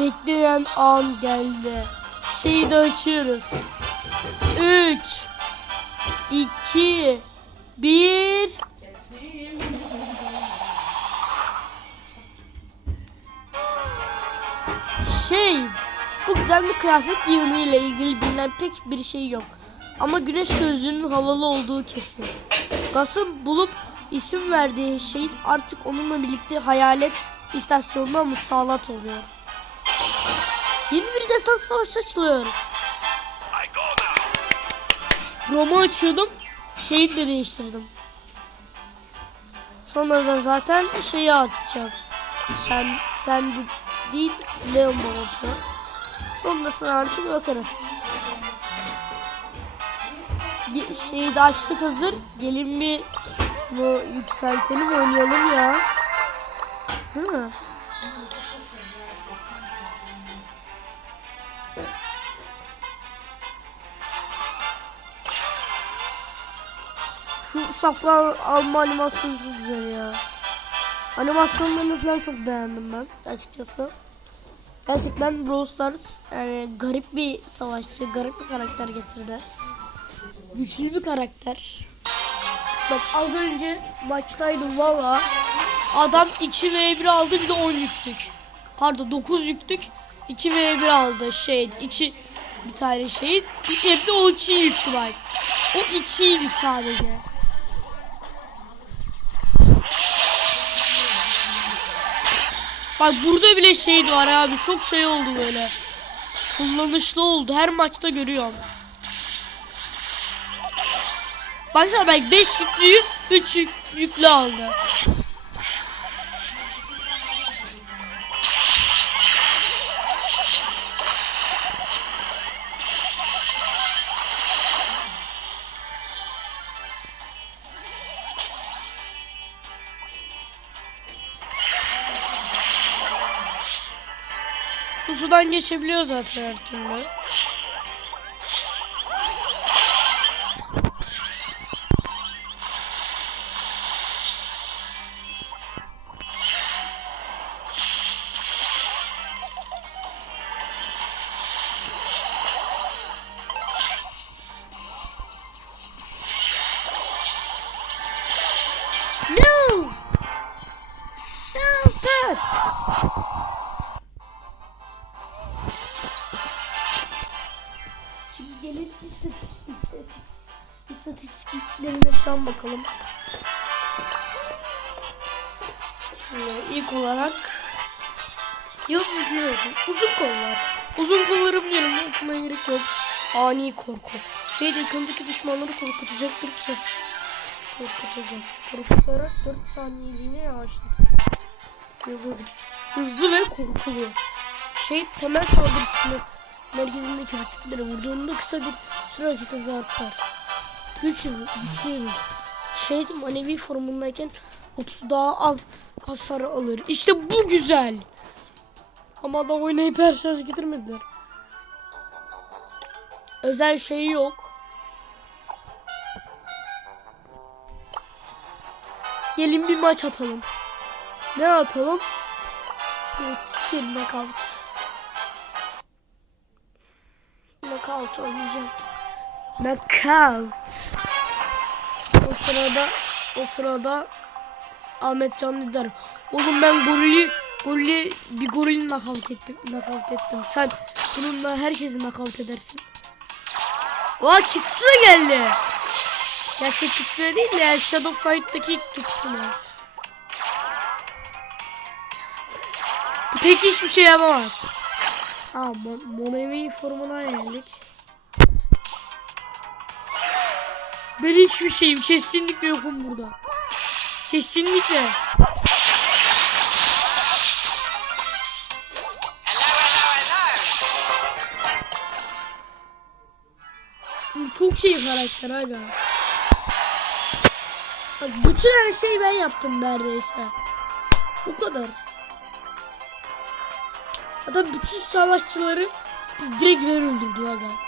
Beklenen an geldi. Şeyi de açıyoruz. 3 2 1 Şey, bu güzel bir kıyafet yığınıyla ilgili bilinen pek bir şey yok. Ama güneş gözlüğünün havalı olduğu kesin. Gas'ın bulup isim verdiği şey artık onunla birlikte hayalet istasyonuna musallat oluyor. Yeni bir destan savaşı açılıyor. Roma açıyordum. Şeyi de değiştirdim. Sonra da zaten şeyi atacağım. Sen sen de değil Leon Baba. Sonrasını artık bakarız. Şeyi de açtık hazır. Gelin bir bu yükseltelim oynayalım ya. Şu sakla alma animasyonu çok güzel ya. Animasyonlarını falan çok beğendim ben açıkçası. Gerçekten Brawl Stars yani garip bir savaşçı, garip bir karakter getirdi. Güçlü bir karakter. Bak az önce maçtaydım valla. Adam 2 v 1 aldı bir de 10 yüklük. Pardon 9 yüklük 2 v 1 aldı şey 2 bir tane şey. Hep de o 2 yüktü bak. O 2'ydi sadece. Bak burada bile şey var abi çok şey oldu böyle. Kullanışlı oldu her maçta görüyorum. Baksana bak 5 yüklüyü 3 yük, yüklü aldı. Sudan geçebiliyor zaten her türlü. Gelin istatistik, istatistik, istatistiklerine falan bakalım. Şimdi ilk olarak yıldız diyorum. Uzun kollar. Uzun kolları biliyorum. Okumaya gerek yok. Ani korku. Şeyde yakındaki düşmanları korkutacaktır. Korkutacak. Korkutarak 4 saniyeliğine yavaşlatır. Yıldız gücü. Hızlı ve korkulu. Şey temel saldırısını merkezindeki rakiplere vurduğunda kısa bir süre hareket hızı artar. Güçlü, güçlü. Şey manevi formundayken 30 daha az hasar alır. İşte bu güzel. Ama adam oynayıp her şarj getirmediler. Özel şeyi yok. Gelin bir maç atalım. Ne atalım? Evet, bir knockout. Knockout oynayacağım. Knockout. O sırada o sırada Ahmet Can der. Oğlum ben gorili gorili bir gorili knockout ettim. Knockout ettim. Sen bununla herkesi knockout edersin. Oha Kitsune geldi. Gerçek Kitsune değil de ya Shadow Fight'taki Kitsune. Bu tek hiçbir şey yapamaz. Ha Mon Monevi formuna geldik. Ben hiçbir şeyim kesinlikle yokum burada. Kesinlikle. Çok şey karakter. Bak, Bütün her şeyi ben yaptım neredeyse. O kadar. Adam bütün savaşçıları direkt ben öldürdü aga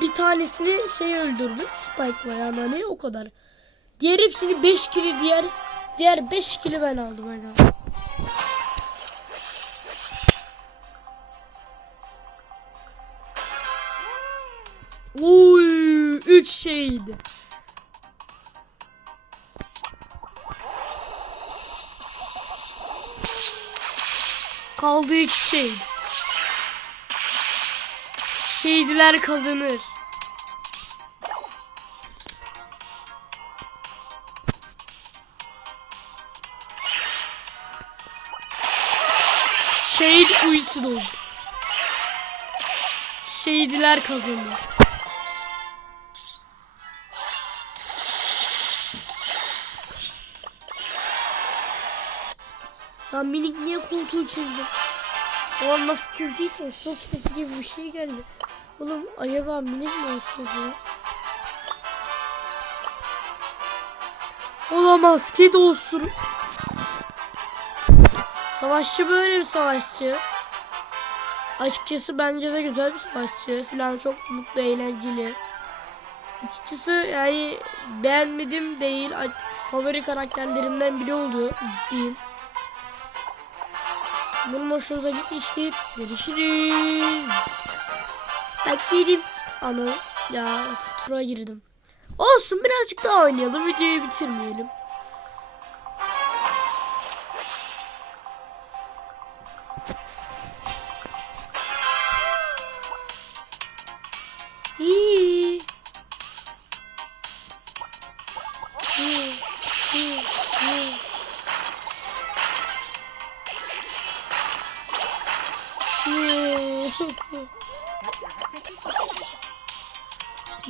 bir tanesini şey öldürdü. Spike var yani hani o kadar. Diğer hepsini 5 kili diğer diğer 5 kili ben aldım herhalde. Oy 3 şeydi. Kaldı 2 şeydi. Şeydiler kazanır. Şehit ulti doldu. Şehitler kazanır. Lan minik niye koltuğu çizdi? Ulan nasıl çizdiyse sok sesi gibi bir şey geldi. Oğlum acaba minik mi olsun ya? Olamaz kedi olsun. Savaşçı böyle bir savaşçı. Açıkçası bence de güzel bir savaşçı. Falan çok mutlu, eğlenceli. Açıkçası yani beğenmedim değil. Favori karakterlerimden biri oldu. Ciddiyim. Bunun hoşunuza gitmiştir. Görüşürüz. Bak dedim. Ana ya tura girdim. Olsun birazcık daha oynayalım. Videoyu bitirmeyelim.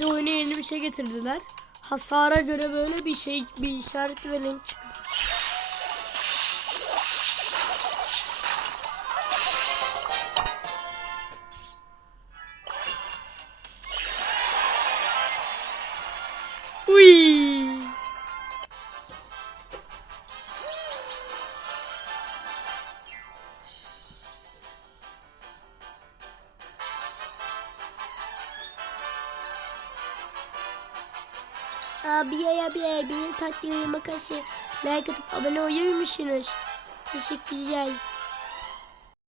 Bir oyuna yeni bir şey getirdiler. Hasara göre böyle bir şey, bir işaret ve renk Abi abi benim tatlı yoruma karşı like atıp abone olur musunuz? Teşekkürler.